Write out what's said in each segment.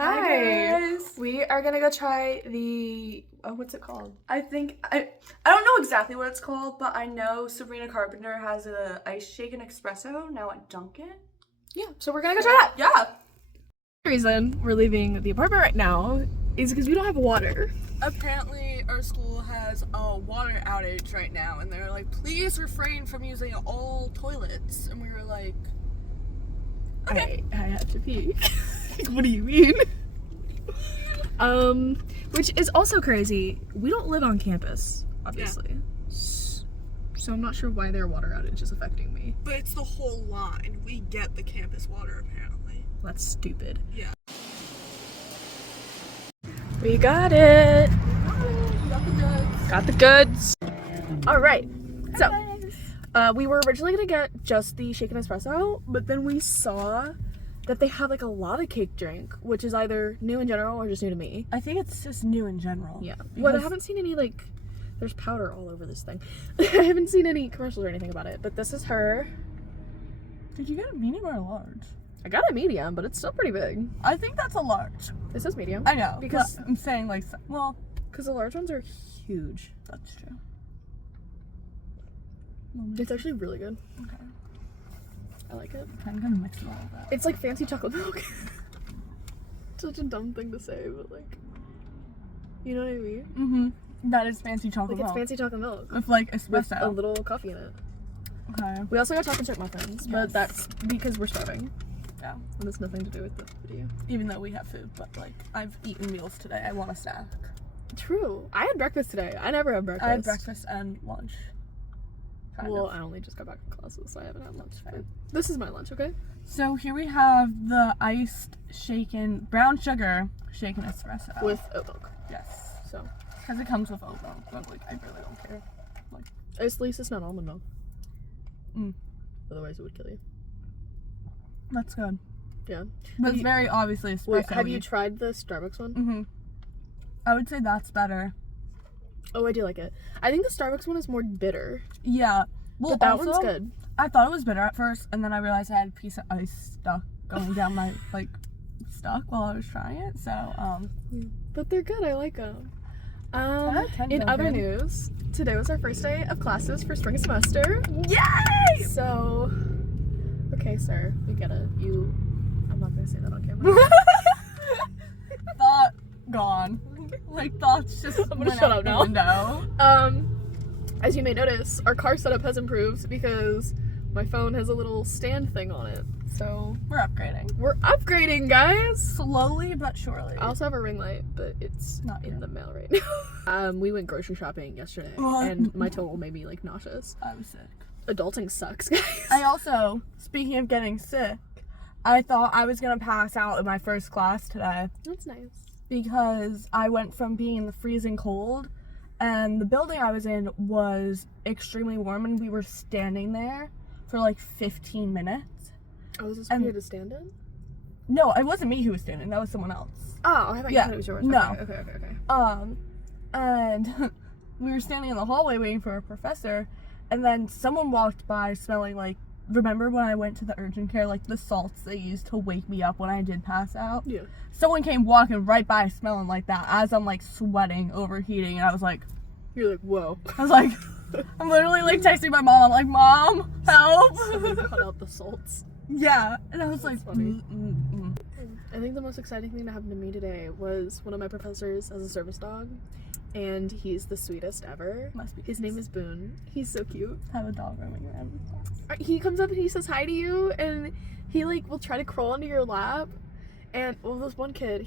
Hi guys. We are gonna go try the what's it called? I don't know exactly what it's called, but I know Sabrina Carpenter has a ice shaken espresso now at Dunkin. Yeah, so we're gonna go try that. Yeah. The reason we're leaving the apartment right now is because we don't have water. Apparently our school has a water outage right now, and they're like, please refrain from using all toilets. And we were like, okay. I have to pee. What do you mean? Which is also crazy. We don't live on campus, obviously. Yeah. So I'm not sure why their water outage is affecting me. But it's the whole line. We get the campus water, apparently. That's stupid. Yeah. We got it. Got the goods. Got the goods. All right. So, we were originally gonna get just the shaken espresso, but then we saw that they have like a lava cake drink, which is either new in general or just new to me. I think it's just new in general. Yeah. Well, I haven't seen any like, there's powder all over this thing. I haven't seen any commercials or anything about it, but this is her. Did you get a medium or a large? I got a medium, but it's still pretty big. I think that's a large. This is medium. I know, because I'm saying like, well, because the large ones are huge. That's true. It's actually really good. Okay. I like it. I'm gonna mix all of that. It's like fancy chocolate milk. Such a dumb thing to say, but like, you know what I mean? Mm-hmm. That is fancy chocolate milk. Like, it's fancy chocolate milk. With like espresso. With a little coffee in it. Okay. We also got chocolate chip muffins, but that's because we're starving. Yeah. And it's nothing to do with the video. Even though we have food, but like, I've eaten meals today. I want a snack. True. I had breakfast today. I never have breakfast. I had breakfast and lunch. Well, I only just got back from classes, so I haven't had lunch. But this is my lunch, okay? So here we have the iced shaken brown sugar shaken espresso. With oat milk. Yes. So. Because it comes with oat milk, but like, I really don't care. Like, at least it's not almond milk. Mm. Otherwise it would kill you. That's good. Yeah. But it's very obviously espresso. Wait, have you tried the Starbucks one? Mm-hmm. I would say that's better. Oh, I do like it. I think the Starbucks one is more bitter. Yeah. Well, but that also, one's good. I thought it was bitter at first, and then I realized I had a piece of ice stuck going down my, stuck while I was trying it, so, But they're good, I like them. In Dunkin. other news, today was our first day of classes for spring semester. Yay! So, okay, sir, we get it. I'm not gonna say that on camera. Thought gone. Like, thoughts just I'm gonna went shut out up the now. window. As you may notice, our car setup has improved because my phone has a little stand thing on it. So We're upgrading. we're upgrading, guys. Slowly but surely. I also have a ring light, but it's Not in yet. the mail right now. We went grocery shopping yesterday, and my total made me like nauseous. I was sick. Adulting sucks, guys. I also, speaking of getting sick, I thought I was gonna pass out in my first class today. That's nice. Because I went from being in the freezing cold, and the building I was in was extremely warm, and we were standing there for like 15 minutes. Oh, is this for you to stand in? No, it wasn't me who was standing, that was someone else. Oh, I thought you said it was yours. No. Okay. And we were standing in the hallway waiting for a professor, and then someone walked by smelling like, remember when I went to the urgent care, like the salts they used to wake me up when I did pass out? Yeah. Someone came walking right by smelling like that as I'm like sweating, overheating, and I was like, You're like, whoa. I was like, I'm literally like texting my mom, I'm like, Mom, help! Cut out the salts. Yeah, and I was like, funny. I think the most exciting thing that happened to me today was one of my professors has a service dog, and he's the sweetest ever. Must be. His name is Boone. He's so cute. Have a dog roaming around. He comes up and he says hi to you, and he like will try to crawl into your lap. And well, this one kid,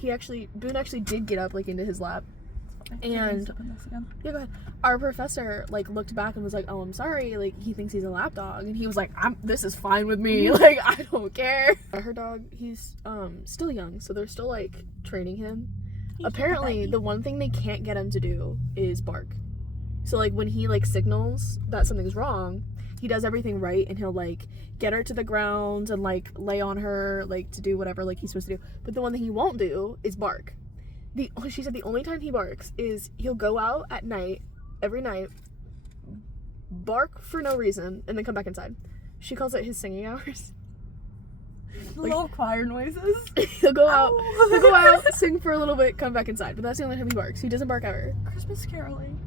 Boone actually did get up like into his lap. And yeah, go ahead. Our professor like looked back and was like, "Oh, I'm sorry." Like he thinks he's a lap dog, and he was like, "This is fine with me. Like I don't care." Her dog, he's still young, so they're still like training him. Apparently, the one thing they can't get him to do is bark. So like when he like signals that something's wrong, he does everything right, and he'll like get her to the ground and like lay on her like to do whatever like he's supposed to do. But the one thing he won't do is bark. She said the only time he barks is he'll go out at night, every night, bark for no reason, and then come back inside. She calls it his singing hours. Little choir noises. He'll go out, sing for a little bit, come back inside. But that's the only time he barks. He doesn't bark ever. Christmas caroling.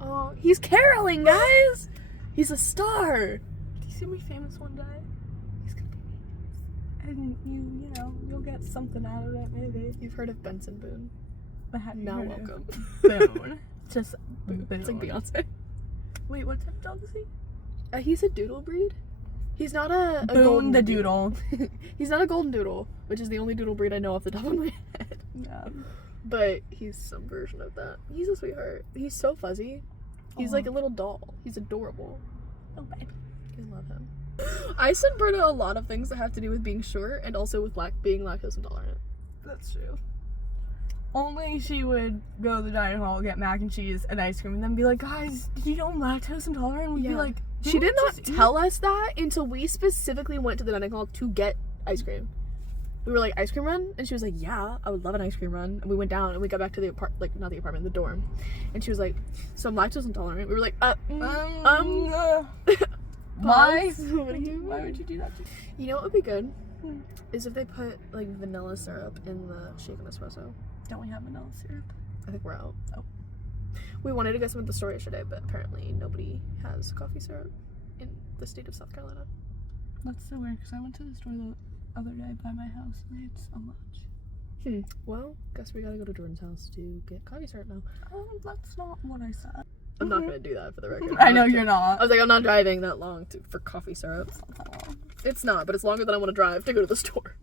Oh, he's caroling, guys! He's a star. Do you see me famous one day? He's gonna be famous. And you know, you'll get something out of it, maybe. You've heard of Benson Boone. But have you Now heard welcome. of Boone? Just Boone. It's like Beyonce. Wait, what type of dog is he? He's a doodle breed. He's not a Boone golden the doodle. He's not a golden doodle, which is the only doodle breed I know off the top of my head. Yeah. But he's some version of that. He's a sweetheart. He's so fuzzy. He's like a little doll. He's adorable. Oh, baby. I love him. I sent Britta a lot of things that have to do with being short and also with being lactose intolerant. That's true. Only she would go to the dining hall, get mac and cheese and ice cream, and then be like, guys, did you know I'm lactose intolerant? We'd be like, she did not tell us that until we specifically went to the dining hall to get ice cream. We were like, ice cream run? And she was like, yeah, I would love an ice cream run. And we went down and we got back to the the dorm. And she was like, so I'm lactose intolerant. We were like, why? Why Why would you do that to me? You know what would be good? Is if they put like vanilla syrup in the shaken espresso. Don't we have vanilla syrup? I think we're out. Oh. We wanted to get some at the store yesterday, but apparently nobody has coffee syrup in the state of South Carolina. That's so weird, because I went to the store the other day by my house and they had so much. Well, guess we gotta go to Jordan's house to get coffee syrup now. That's not what I said. I'm not gonna do that for the record. I know you're not. I was like, I'm not driving that long for coffee syrup. It's not that long. It's not, but it's longer than I want to drive to go to the store.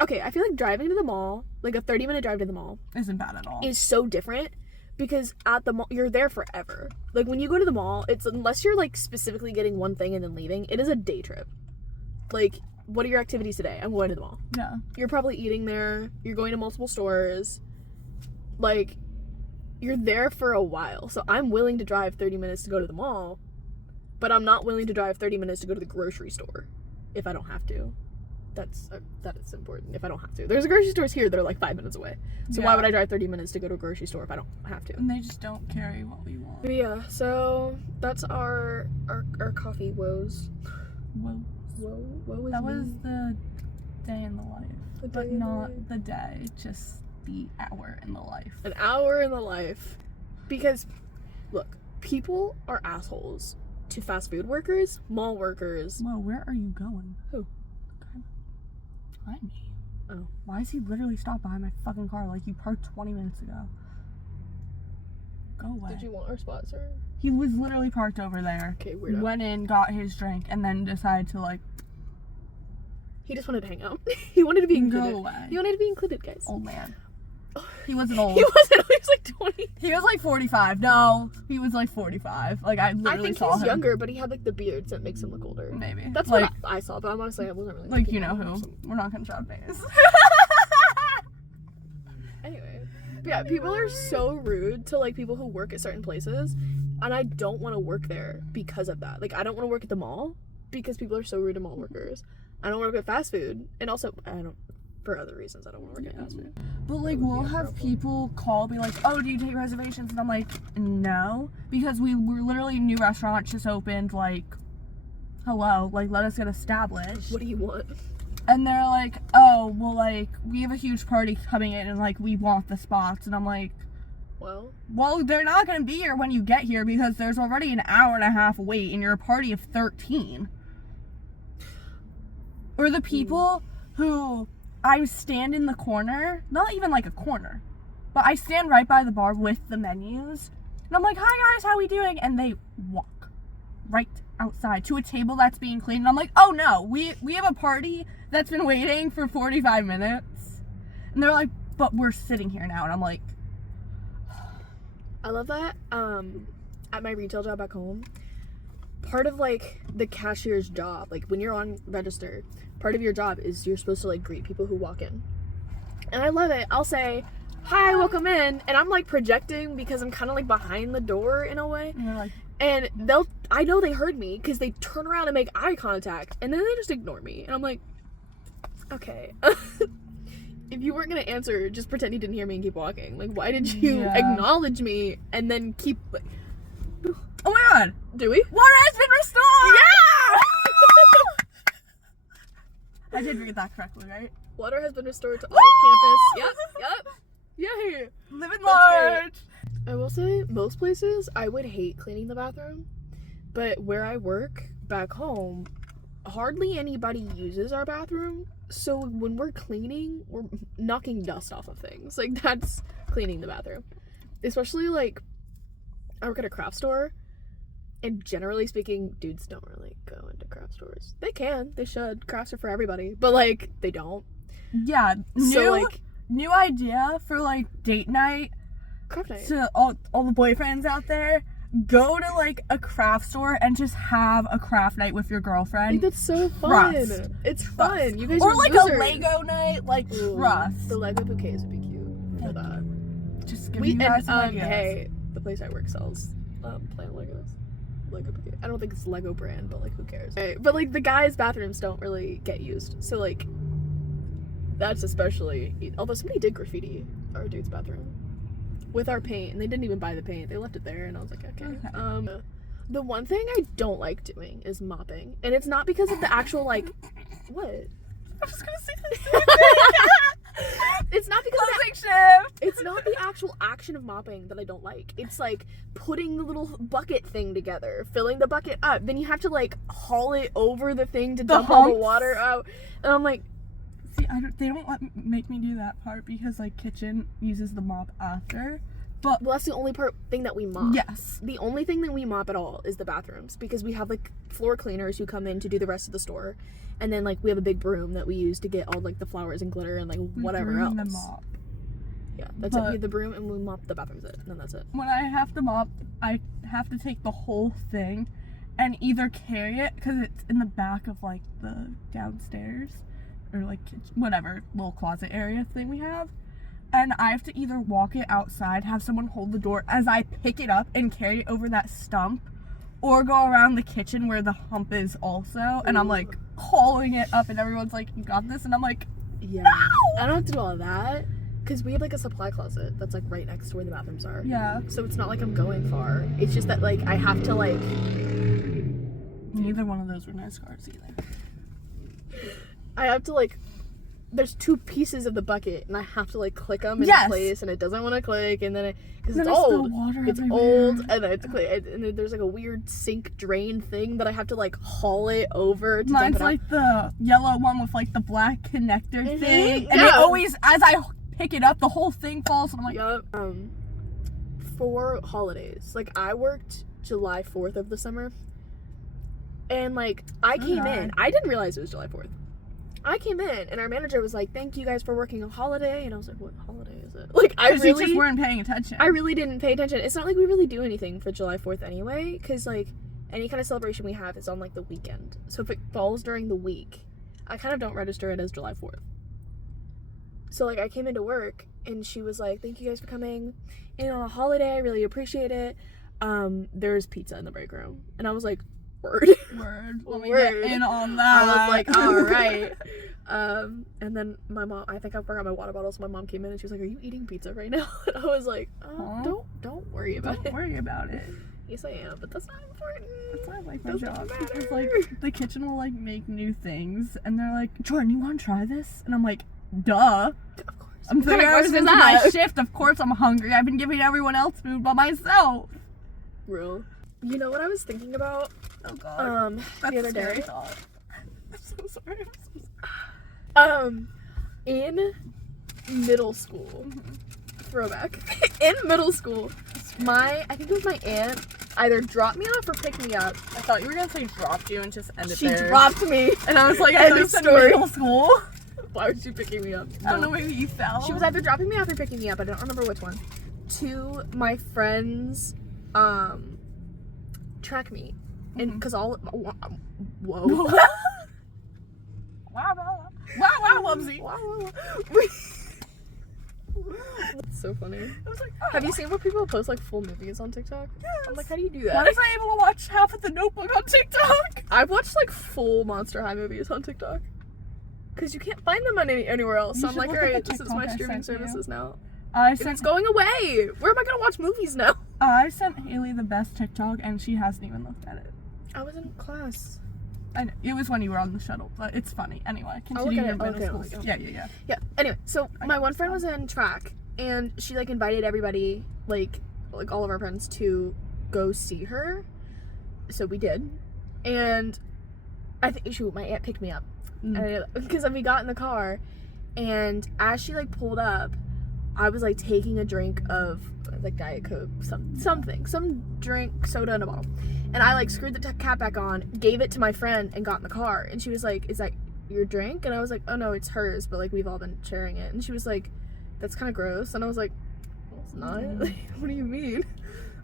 Okay, I feel like driving to the mall, like a 30-minute drive to the mall, Isn't bad at all. is so different because at the mall, you're there forever. Like when you go to the mall, it's unless you're like specifically getting one thing and then leaving, it is a day trip. Like, what are your activities today? I'm going to the mall. Yeah. You're probably eating there. You're going to multiple stores. Like, you're there for a while. So I'm willing to drive 30 minutes to go to the mall, but I'm not willing to drive 30 minutes to go to the grocery store if I don't have to. That is important if I don't have to. There's grocery stores here that are like 5 minutes away. So why would I drive 30 minutes to go to a grocery store if I don't have to? And they just don't carry what we want. But yeah, so that's our coffee woes. Whoa. Woe is That me. was the day in the life. The day But in the not life. the day, just the hour in the life. An hour in the life. Because, look, people are assholes to fast food workers, mall workers. Whoa, where are you going? Who? Behind me. Oh. Why is he literally stopped behind my fucking car like you parked 20 minutes ago? Go away. Did you want our spot, sir? He was literally parked over there. Okay, weirdo. Went in, got his drink, and then decided to like He just wanted to hang out. He wanted to be included. go away. He wanted to be included, guys. Old man. He wasn't old. He wasn't. He was like 20. He was like 45. No, he was like 45. Like I literally I think saw he's him. younger, but he had like the beard, so it makes him look older. Maybe. That's like, what I saw, but honestly, I wasn't really. like looking you know at him. who. We're not gonna shout names. Anyway, but yeah, people are so rude to like people who work at certain places, and I don't want to work there because of that. Like, I don't want to work at the mall because people are so rude to mall workers. I don't want to work at fast food, and also for other reasons I don't want to work at fast food. But like we'll have people call me like, oh, do you take reservations? And I'm like, no, because we're literally a new restaurant just opened. Like, hello, like let us get established. What do you want? And they're like, oh, well, like we have a huge party coming in, and like we want the spots. And I'm like, well, they're not gonna be here when you get here because there's already an hour and a half wait, and you're a party of 13. Or the people who I stand in the corner, not even like a corner, but I stand right by the bar with the menus, and I'm like, hi guys, how we doing? And they walk right outside to a table that's being cleaned, and I'm like, oh no, we have a party that's been waiting for 45 minutes. And they're like, but we're sitting here now. And I'm like, I love that. At my retail job back home, part of like the cashier's job, like when you're on register, part of your job is you're supposed to like greet people who walk in. And I love it. I'll say, hi, welcome in. And I'm like projecting because I'm kind of like behind the door in a way. and they're like, And I know they heard me because they turn around and make eye contact, and then they just ignore me. And I'm like, okay. If you weren't going to answer, just pretend you didn't hear me and keep walking. Like, why did you acknowledge me and then keep, like... oh my god, Do we? water has been restored! Yeah! I did read that correctly, right? Water has been restored to all of campus. Yep. Yay. Living large. I will say, most places, I would hate cleaning the bathroom. But where I work, back home, hardly anybody uses our bathroom. So when we're cleaning, we're knocking dust off of things. Like, that's cleaning the bathroom. Especially, like, I work at a craft store. And generally speaking, dudes don't really go into craft stores. They can. They should. Crafts are for everybody. But, like, they don't. Yeah. New idea for, like, date night. Craft night. To all the boyfriends out there. Go to, like, a craft store and just have a craft night with your girlfriend. Like, that's so fun. Trust. It's fun. You guys or are like losers. a Lego night, like, Ooh, trust. The Lego bouquets would be cute for that. Just give you guys some ideas. Hey, the place I work sells plant Legos. Lego bouquet. I don't think it's Lego brand, but like, who cares? Okay, but like, the guys' bathrooms don't really get used, so like, that's especially. Although somebody did graffiti our dude's bathroom with our paint, and they didn't even buy the paint. They left it there, and I was like, okay. The one thing I don't like doing is mopping, and it's not because of the actual like, what? I'm just gonna say this. It's not because shift. it's not the actual action of mopping that I don't like. It's like putting the little bucket thing together, filling the bucket up. Then you have to like haul it over the thing to dump all the water out. And I'm like, see, they don't make me do that part because like kitchen uses the mop after. But well, that's the only thing that we mop. Yes. The only thing that we mop at all is the bathrooms, because we have like floor cleaners who come in to do the rest of the store. And then, like, we have a big broom that we use to get all, like, the flowers and glitter and, like, whatever else. The mop. Yeah, that's it. We have the broom and we mop the bathrooms, and then that's it. When I have to mop, I have to take the whole thing and either carry it, because it's in the back of, like, the downstairs, or, like, whatever little closet area thing we have. And I have to either walk it outside, have someone hold the door as I pick it up and carry it over that stump, or go around the kitchen where the hump is also, and I'm like hauling it up, and everyone's like, you got this, and I'm like, yeah, no! I don't have to do all of that, because we have like a supply closet that's like right next to where the bathrooms are. Yeah. So it's not like I'm going far. It's just that like I have to like. Neither one of those were nice cards either. I have to like. There's two pieces of the bucket, and I have to like click them in place, and it doesn't want to click, and then because it's old, it's old, and then and then there's like a weird sink drain thing that I have to like haul it over. To Mine's dump it like out. the yellow one with like the black connector thing, and it always, as I pick it up, the whole thing falls, and I'm like, yep. For holidays, like I worked July 4th of the summer, and like I came in, I didn't realize it was July 4th. I came in and our manager was like, "Thank you guys for working a holiday," and I was like, "What holiday is it?" Like, I really just weren't paying attention. I really didn't pay attention. It's not like we really do anything for July 4th anyway, because like any kind of celebration we have is on like the weekend. So if it falls during the week, I kind of don't register it as July 4th. So like I came into work and she was like, "Thank you guys for coming in on a holiday. I really appreciate it. There's pizza in the break room," and I was like, Word. Let me get in on that. I was like, all right. And then my mom, I think I forgot my water bottle, so my mom came in and she was like, "Are you eating pizza right now?" And I was like, don't worry about it. Don't worry about it. Yes, I am, but that's not important. That's why I like my Doesn't job. matter. Because like the kitchen will like make new things, and they're like, "Jordan, you want to try this?" And I'm like, "Duh." Of course. I'm 3 hours into my shift. Of course I'm hungry. I've been giving everyone else food by myself. Real. You know what I was thinking about? Oh god. The other day. I'm so sorry. In middle school, throwback. In middle school, I think it was my aunt either dropped me off or picked me up. I thought you were gonna say dropped you and just ended She there. dropped me, and I was like, I thought you said middle school. Why was she picking me up? I don't know, maybe you fell. She was either dropping me off or picking me up. I don't remember which one. To my friend's track meet, and because all whoa. Wow, Wubsy. Wow. That's so funny. I was like, have you seen where people post like full movies on TikTok? Yes. I'm like, how do you do that? Why was I able to watch half of The Notebook on TikTok? I've watched like full Monster High movies on TikTok. Because you can't find them on anywhere else. So I'm like, alright, this is my streaming services now. It's going away. Where am I gonna watch movies now? I sent Hailey the best TikTok and she hasn't even looked at it. I was in class. I know. It was when you were on the shuttle, but it's funny. Anyway, continue your middle school stuff. Yeah. Yeah, anyway, so my one friend was in track, and she, like, invited everybody, like all of our friends to go see her. So we did. And I think, my aunt picked me up. Because we got in the car, and as she, like, pulled up, I was, like, taking a drink of, like, Diet Coke, some drink, soda in a bottle. And I, like, screwed the cap back on, gave it to my friend, and got in the car. And she was like, is that your drink? And I was like, oh, no, it's hers, but, like, we've all been sharing it. And she was like, that's kind of gross. And I was like, well, it's not. Like, what do you mean?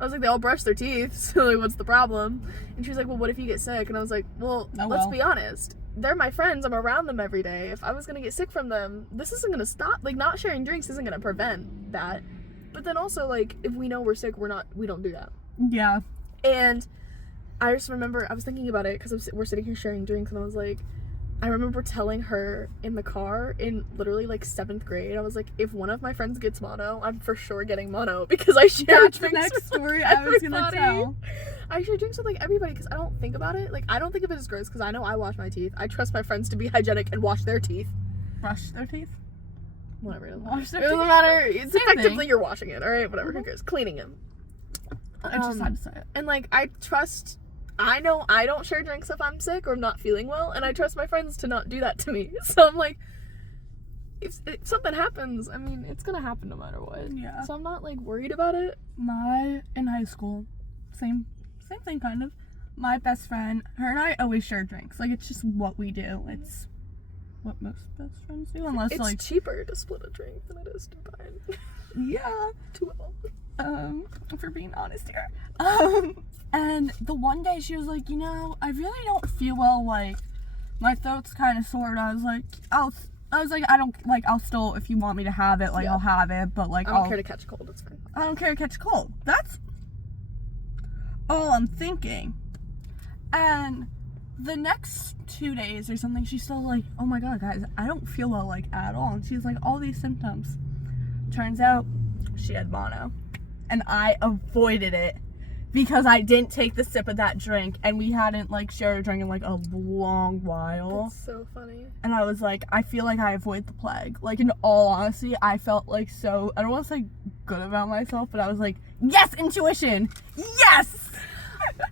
I was like, they all brush their teeth, so, like, what's the problem? And she was like, well, what if you get sick? And I was like, well, let's be honest. They're my friends. I'm around them every day. If I was going to get sick from them, this isn't going to stop. Like, not sharing drinks isn't going to prevent that. But then also, like, if we know we're sick, we don't do that. Yeah. And I just remember, I was thinking about it because we're sitting here sharing drinks, and I was like, I remember telling her in the car in literally, like, 7th grade, I was like, if one of my friends gets mono, I'm for sure getting mono because I share drinks with the next story I was gonna tell. I share drinks with, like, everybody because I don't think about it. Like, I don't think of it as gross because I know I wash my teeth. I trust my friends to be hygienic and wash their teeth. Brush their teeth? Whatever. It doesn't matter. It's Same effectively thing. you're washing it, alright? Whatever. Who cares? Cleaning them. I just had to say it. And, like, I know I don't share drinks if I'm sick or I'm not feeling well, and I trust my friends to not do that to me. So I'm like, if something happens, I mean, it's gonna happen no matter what. Yeah. So I'm not, like, worried about it. In high school, same thing kind of. My best friend, her and I always share drinks. Like, it's just what we do. It's what most best friends do, unless it's like cheaper to split a drink than it is to buy yeah. 12. For being honest here. And the one day she was like, I really don't feel well, like, my throat's kind of sore. And I was like, I don't, like, I'll still, if you want me to have it, like, I'll have it, but, like, I don't care to catch a cold, it's fine. I don't care to catch a cold. That's all I'm thinking. And the next 2 days or something, she's still like, oh my god, guys, I don't feel well, like, at all. And she's like, all these symptoms. Turns out, she had mono. And I avoided it because I didn't take the sip of that drink, and we hadn't, like, shared a drink in, like, a long while. That's so funny. And I was like, I feel like I avoid the plague. Like, in all honesty, I felt, like, so, I don't want to say good about myself, but I was like, yes, intuition! Yes!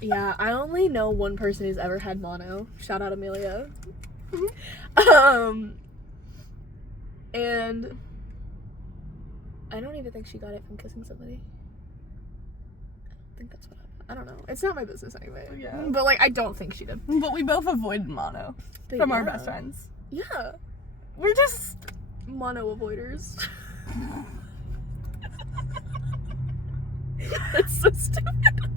Yeah, I only know one person who's ever had mono. Shout out Amelia. And I don't even think she got it from kissing somebody. I think that's what happened. I don't know. It's not my business anyway. Yeah. But, like, I don't think she did. But we both avoided mono from our best friends. Yeah. We're just Mono avoiders. That's so stupid.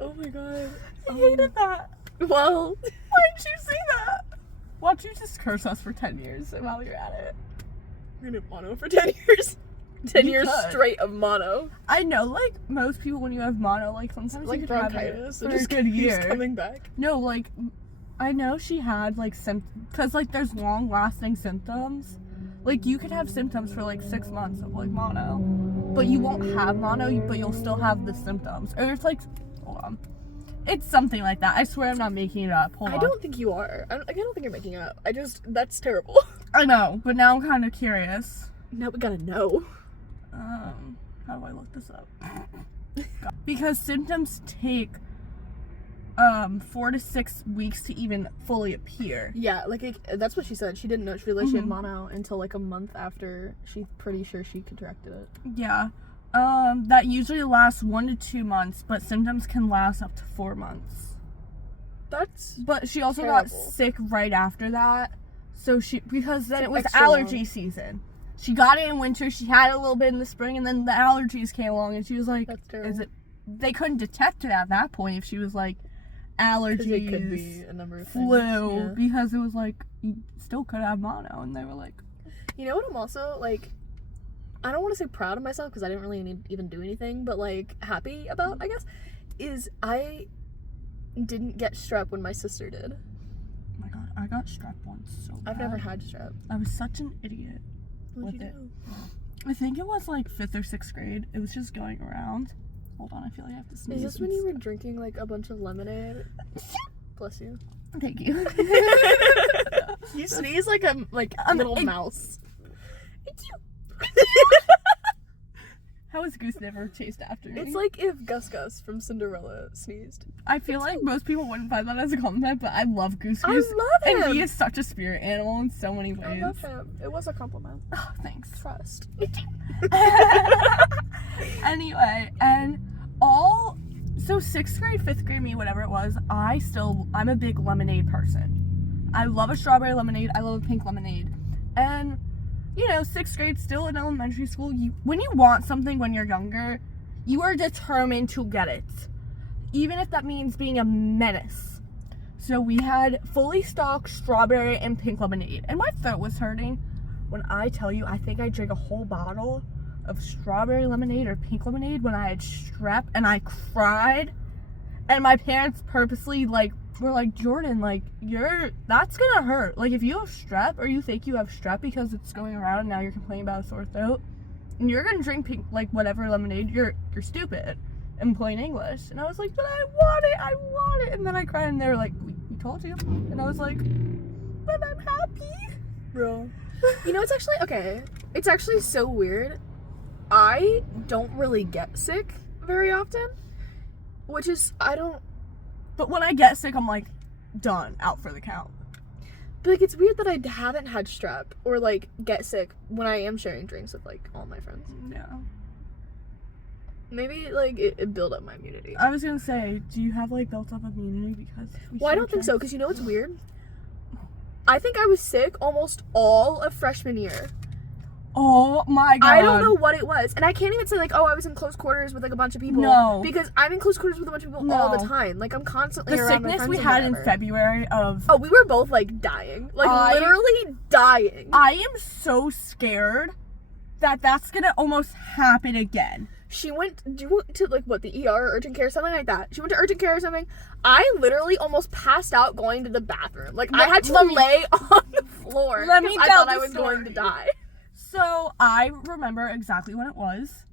Oh my god. I hated that. Well, why did you say that? Why don't you just curse us for 10 years while you're at it? we're gonna mono for 10 years. 10 years could. straight of mono. I know, like, most people, when you have mono, like, sometimes Like you could have bronchitis. it It for just a good keeps year. coming back. No, like, I know she had, like, symptoms, because, like, there's long-lasting symptoms. Like, you could have symptoms for, like, 6 months of, like, mono. But you won't have mono, but you'll still have the symptoms. Or it's, like, hold on. It's something like that. I swear I'm not making it up. Hold on. I don't think you are. I don't think you're making it up. That's terrible. I know, but now I'm kind of curious. Now we gotta know. How do I look this up? Because symptoms take 4 to 6 weeks to even fully appear. Yeah, like, that's what she said. She didn't know she realized she had mono until, like, a month after she's pretty sure she contracted it. Yeah. That usually lasts 1 to 2 months, but symptoms can last up to 4 months. But she also got sick right after that. So because then it was allergy season. She got it in winter, she had it a little bit in the spring, and then the allergies came along, and she was like, that's terrible. They couldn't detect it at that point if she was like, allergies, it could be a number of flu, things. Yeah. because it was like, you still could have mono, and they were like... You know what I'm also, like, I don't want to say proud of myself, because I didn't really even do anything, but, like, happy about, I guess, is I didn't get strep when my sister did. Oh my god, I got strep once so bad. I've never had strep. I was such an idiot. What'd you do? I think it was like 5th or 6th grade. It was just going around. Hold on, I feel like I have to sneeze. Is this when you were drinking like a bunch of lemonade? Bless you. Thank you. You sneeze like a little mouse. It's you. How has Goose never chased after me? It's like if Gus Gus from Cinderella sneezed. I feel like most people wouldn't find that as a compliment, but I love Goose I Goose. love him. And he is such a spirit animal in so many ways. I love him. It was a compliment. Oh, thanks. Trust. Anyway, and so 6th grade, 5th grade, me, whatever it was, I'm a big lemonade person. I love a strawberry lemonade. I love a pink lemonade. And, 6th grade, still in elementary school, when you want something when you're younger, you are determined to get it. Even if that means being a menace. So we had fully stocked strawberry and pink lemonade. And my throat was hurting. When I tell you, I think I drank a whole bottle of strawberry lemonade or pink lemonade when I had strep, and I cried. And my parents purposely, were like, Jordan, that's gonna hurt. If you have strep, or you think you have strep because it's going around and now you're complaining about a sore throat, and you're gonna drink pink, whatever lemonade, you're stupid, in plain English. And I was like, but I want it. And then I cried, and they were like, we told you. And I was like, but I'm happy. Bro. It's actually, okay, it's actually so weird. I don't really get sick very often, which is, But when I get sick, I'm done, out for the count. But it's weird that I haven't had strep or get sick when I am sharing drinks with all my friends. Yeah. Maybe it built up my immunity. I was gonna say, do you have built up immunity because? Well, I don't think so, because what's weird? I think I was sick almost all of freshman year. Oh my god. I don't know what it was. And I can't even say I was in close quarters with a bunch of people. No. Because I'm in close quarters with a bunch of people all the time. I'm constantly around my friends. The sickness we had in February of... Oh, we were both dying. Literally dying. I am so scared that that's gonna almost happen again. She went to the ER or urgent care, something like that. She went to urgent care or something. I literally almost passed out going to the bathroom. I had to lay on the floor. Let me I tell thought I was story. going to die. So I remember exactly when it was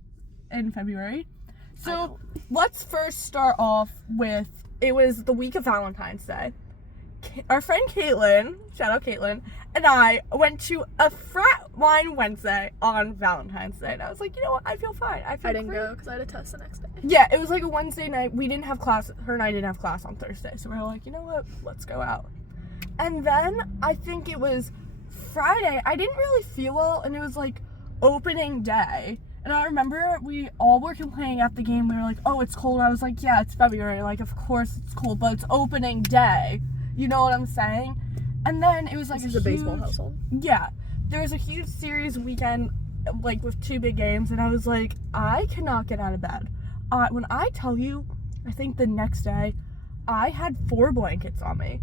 in February. So let's first start off with, it was the week of Valentine's Day. Our friend Caitlin, shout out Caitlin, and I went to a frat wine Wednesday on Valentine's Day. And I was like, you know what, I feel fine. I didn't go because I had a test the next day. Yeah, it was a Wednesday night. We didn't have class. Her and I didn't have class on Thursday. So we were like, you know what, let's go out. And then I think it was Friday, I didn't really feel well, and it was opening day, and I remember we all were complaining at the game. We were like, oh, it's cold. I was like, yeah, it's February, of course it's cold, but it's opening day, you know what I'm saying? And then it was this is a baseball household. Yeah, there was a huge series weekend with 2 big games, and I was like, I cannot get out of bed. When I tell you, I think the next day I had 4 blankets on me.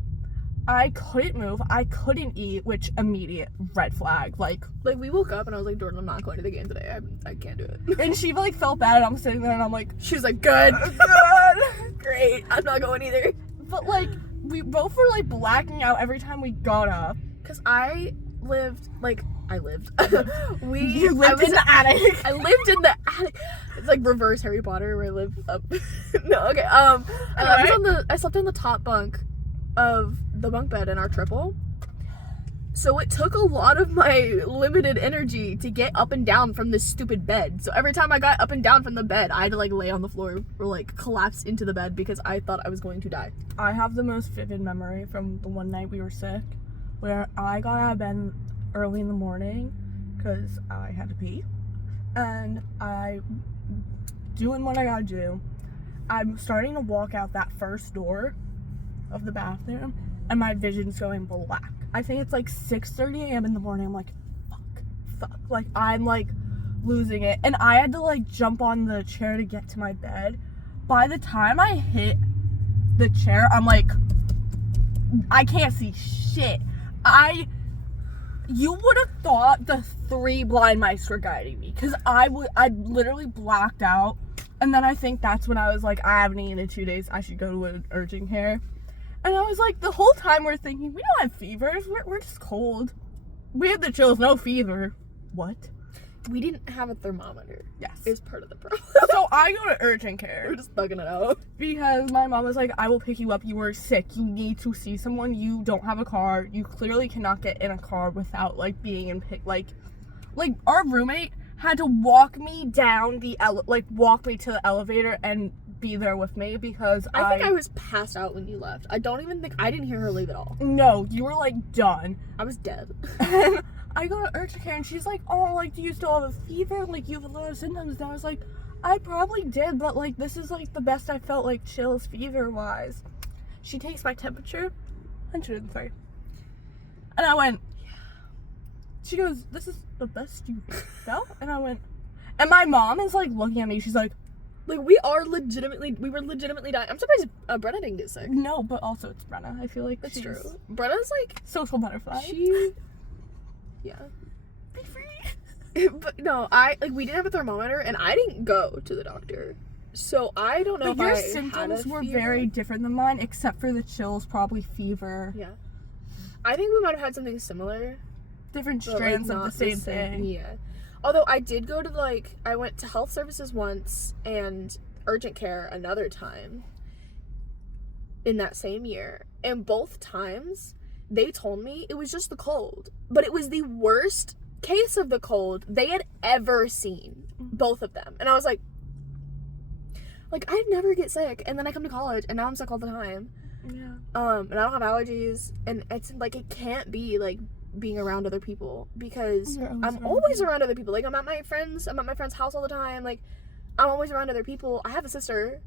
I couldn't move. I couldn't eat, which immediate red flag. We woke up and I was like, Jordan, I'm not going to the game today. I can't do it. And she felt bad, and I'm sitting there and I'm like, she was like, good. Good. Great. I'm not going either. But we both were blacking out every time we got up. Cause I lived. You lived in the attic. I lived in the attic. It's reverse Harry Potter where I live up. No, okay. I slept on the top bunk of the bunk bed in our triple. So it took a lot of my limited energy to get up and down from this stupid bed. So every time I got up and down from the bed, I had to lay on the floor or collapse into the bed because I thought I was going to die. I have the most vivid memory from the one night we were sick where I got out of bed early in the morning because I had to pee, and I doing what I gotta do. I'm starting to walk out that first door of the bathroom, and my vision's going black. I think it's 6:30 a.m. in the morning. I'm like, fuck. I'm losing it. And I had to jump on the chair to get to my bed. By the time I hit the chair, I'm like, I can't see shit. You would have thought the 3 blind mice were guiding me, because I literally blacked out. And then I think that's when I was like, I haven't eaten in 2 days. I should go to an urgent care. And I was like, the whole time we're thinking, we don't have fevers. We're just cold. We have the chills, no fever. What? We didn't have a thermometer. Yes. Is part of the problem. So I go to urgent care. We're just thugging it out. Because my mom was like, I will pick you up. You are sick. You need to see someone. You don't have a car. You clearly cannot get in a car without, like, being in like, our roommate had to walk me down walk me to the elevator and be there with me because I think I was passed out when you left. I didn't hear her leave at all. No, you were, like, done. I was dead. And I go to urgent care and she's like, oh, like, do you still have a fever? Like, you have a lot of symptoms. And I was like, I probably did, but, like, this is, like, the best I felt, like, chills fever-wise. She takes my temperature, 103. And I went, yeah. She goes, this is the best you felt? And I went, and my mom is, like, looking at me. She's like, we were legitimately dying. I'm surprised Brenna didn't get sick. no, but also it's Brenna. I feel like That's she's true. Brenna's, like, social butterfly. Yeah. Be free. But no, we didn't have a thermometer, and I didn't go to the doctor. So I don't know But if your I symptoms had a were fever. very different than mine, except for the chills, probably fever. Yeah. I think we might have had something similar. Different But, strands like, of not the same thing. Yeah. Although I did go to, I went to health services once and urgent care another time in that same year. And both times, they told me it was just the cold. But it was the worst case of the cold they had ever seen. Both of them. And I was like, I'd never get sick. And then I come to college, and now I'm sick all the time. Yeah. And I don't have allergies. And it's, it can't be, being around other people, because I'm always around other people. I'm at my friend's house all the time. I'm always around other people. I have a sister.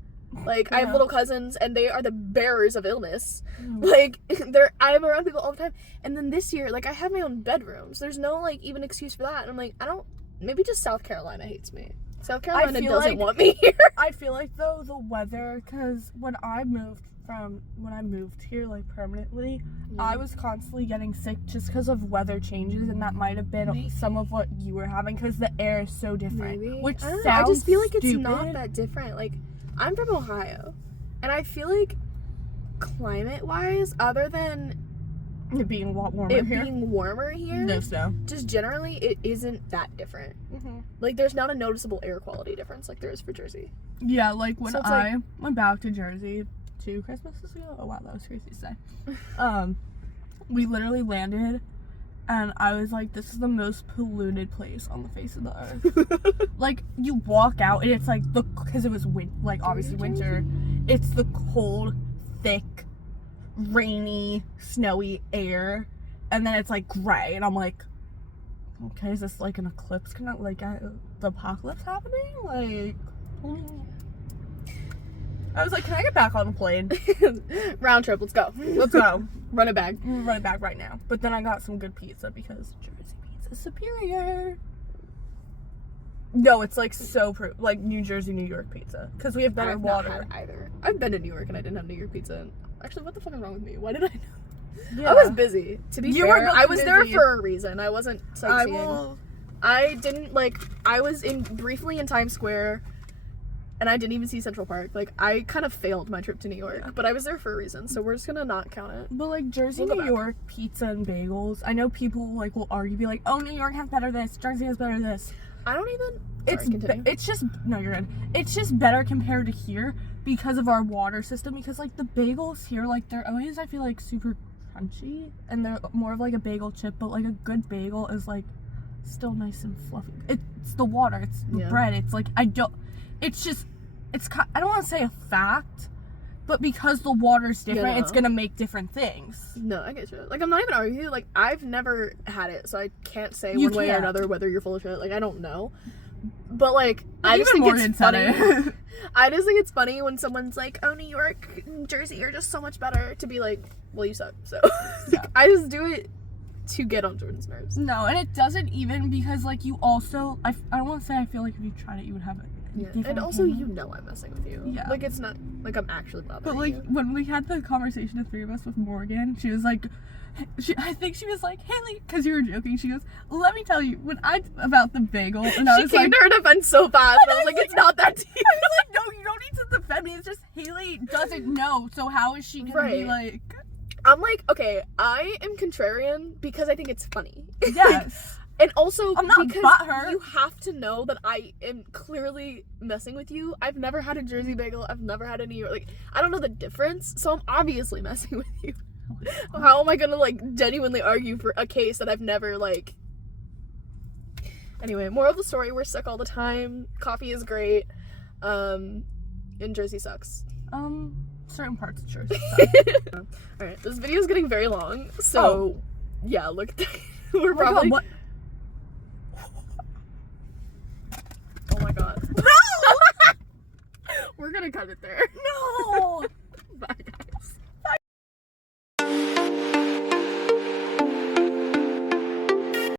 I have little cousins, and they are the bearers of illness. I'm around people all the time. And then this year, I have my own bedroom, so there's no even excuse for that. And I'm maybe just South Carolina hates me. South Carolina doesn't want me here. I feel like, though, the weather, because when I moved here permanently, I was constantly getting sick just because of weather changes, and that might have been some of what you were having, because the air is so different. Maybe. Which sounds I just feel like it's stupid. not that different. I'm from Ohio, and I feel like climate-wise, other than it being a lot warmer here. No snow. Just generally, it isn't that different. Mm-hmm. There's not a noticeable air quality difference like there is for Jersey. Yeah, when I went back to Jersey 2 Christmases ago. Oh wow, that was crazy to say. We literally landed, and I was like, this is the most polluted place on the face of the earth. You walk out, and it's because it was obviously winter, it's the cold, thick, rainy, snowy air, and then it's gray, and I'm like, okay, is this an eclipse? The apocalypse happening? I was like, can I get back on the plane? Round trip, let's go. Let's go. Run it back. Run it back right now. But then I got some good pizza because Jersey pizza is superior. No, it's New Jersey, New York pizza. Because we have better water. Not had either. I've been to New York and I didn't have New York pizza. Actually, what the fuck is wrong with me? Why did I know? Yeah. I was busy. To be fair, I was there for a reason. I wasn't sightseeing. I didn't I was briefly in Times Square. And I didn't even see Central Park. I kind of failed my trip to New York. But I was there for a reason, so we're just gonna not count it. But, Jersey, New York pizza and bagels, I know people, will argue, be like, oh, New York has better this, Jersey has better this. I don't even... It's just... No, you're good. It's just better compared to here because of our water system. Because, the bagels here, they're always, I feel super crunchy. And they're more of, a bagel chip. But, a good bagel is, still nice and fluffy. It's the water. It's the bread. It's, It's just... I don't want to say a fact, but because the water's different, it's gonna make different things. No, I get you. I'm not even arguing. I've never had it, so I can't say one way or another whether you're full of shit. I don't know. But, I just think it's funny. I just think it's funny when someone's like, oh, New York and Jersey are just so much better, to be like, well, you suck. So, I just do it to get on Jordan's nerves. No, and it doesn't even, because, you also, I don't want to say I feel like if you tried it, you would have it. Yeah. And also, I'm messing with you. Yeah. It's not, I'm actually bothering you. But, when we had the conversation, the three of us with Morgan, she was like, I think she was like, Hailey, because you were joking, she goes, let me tell you, about the bagel, and I was she came to her defense so fast, and I was like, it's not that deep. I was like, no, you don't need to defend me, it's just Hailey doesn't know, so how is she gonna be I'm okay, I am contrarian because I think it's funny. Yes. And also, I'm not because butthurt. you have to know that I am clearly messing with you. I've never had a Jersey bagel. I've never had a New York. Like, I don't know the difference, so I'm obviously messing with you. How am I gonna, like, genuinely argue for a case that I've never, like... Anyway, moral of the story, we're sick all the time. Coffee is great. And Jersey sucks. Certain parts of Jersey. Alright, this video is getting very long, so... Yeah, look at that. We're probably... God, what? Oh my god. No! We're gonna cut it there. No!